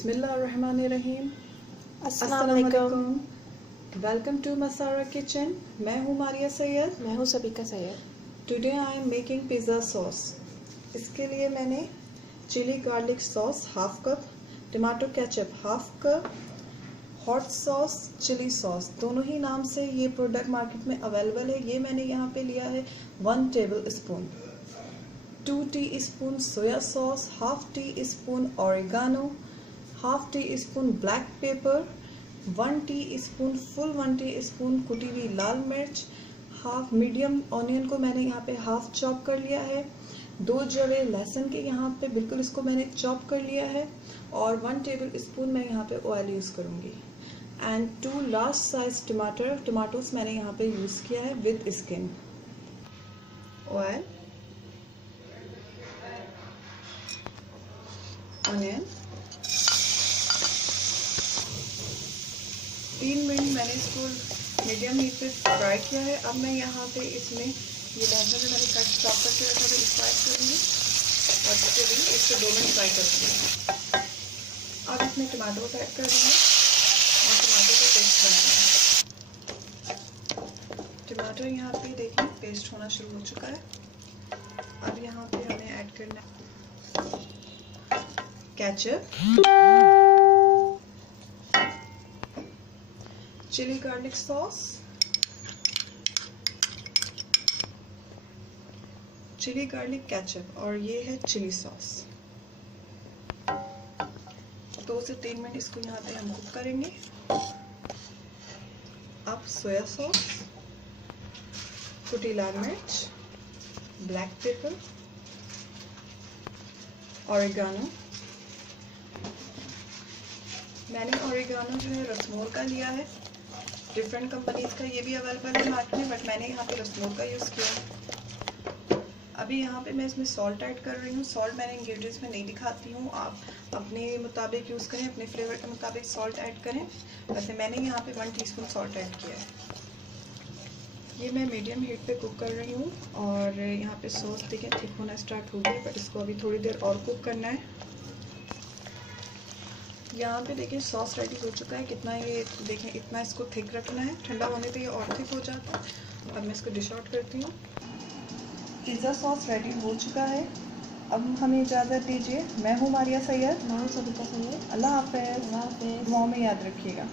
बिस्मिल्लाहिर्रहमानिर्रहीम। अस्सलाम वालेकुम। Welcome to Masara kitchen. मैं हूँ मारिया सैयद। मैं हूँ Sabika Sayed. Today I am making pizza sauce. इसके लिए मैंने chilli garlic sauce half cup, tomato ketchup half cup, hot sauce, chilli sauce दोनों ही नाम से ये प्रोडक्ट मार्केट में अवेलेबल है। ये मैंने यहाँ पे लिया है 1 table spoon, 2 teaspoon soya sauce, half tea spoon oregano, half tea spoon black pepper, 1 teaspoon full 1 teaspoon कुटी हुई लाल मिर्च, हाफ मीडियम ऑनियन को मैंने यहाँ पे हाफ चॉप कर लिया है, 2 जवे लहसुन के यहाँ पे बिल्कुल इसको मैंने चॉप कर लिया है, और 1 टेबल स्पून मैं यहाँ पे ऑयल यूज़ करूँगी, एंड 2 लार्ज साइज टमाटोस मैंने यहाँ पे यूज़ किया है with skin. Oil, onion, 3 minute मैंने इसको मीडियम हीट पे फ्राई किया है। अब मैं यहाँ पे इसमें ये लहसुन जो मैंने कट चॉप करके रखा था इसको ऐड करूँगी और इसको भी 1 से 2 मिनट फ्राई करूँगी। अब इसमें टमाटो ऐड कर दूँगी और टमाटो का पेस्ट बनाना है। टमाटो यहाँ पे देखिए पेस्ट होना शुरू हो चुका है। अब यहाँ पे हमें ऐड करना है ketchup, chilli garlic sauce, chilli garlic ketchup, और ये है चिली सॉस। 2 से 3 मिनट इसको यहाँ पे हम कुक करेंगे। अब सोया सॉस, कुटी लाल मिर्च, ब्लैक पेपर, ऑरिगानो। मैंने ऑरिगानो जो है रसमोर का लिया है, डिफरेंट कंपनीज का ये भी अवेलेबल है मार्केट में, बट मैंने यहाँ पे रसमोर का यूज़ किया। अभी यहाँ पे मैं इसमें सॉल्ट ऐड कर रही हूँ। सॉल्ट मैंने इंग्रेडिएंट्स में नहीं दिखाती हूँ, आप अपने मुताबिक यूज़ करें, अपने फ्लेवर के मुताबिक सॉल्ट ऐड करें। वैसे मैंने यहाँ पे 1 टीस्पून सॉल्ट ऐड किया है। ये मैं मीडियम हीट पे कुक कर रही हूँ, और यहाँ पे सॉस देखें थिक होना स्टार्ट हो गई, बट इसको अभी थोड़ी देर और कुक करना है। यहाँ पे देखिए सॉस रेडी हो चुका है। कितना ये देखें, इतना इसको थिक रखना है, ठंडा होने पे ये और थिक हो जाता है। अब मैं इसको डिश आउट करती हूँ। पिज़्ज़ा सॉस रेडी हो चुका है। अब हमें इजाज़त दीजिए। मैं हूँ मारिया सैयद। मैं हूँ सबिका सैयद। अल्लाह हाफ़िज़। अल्लाह हाफ़िज़। दुआओं में याद रखिएगा।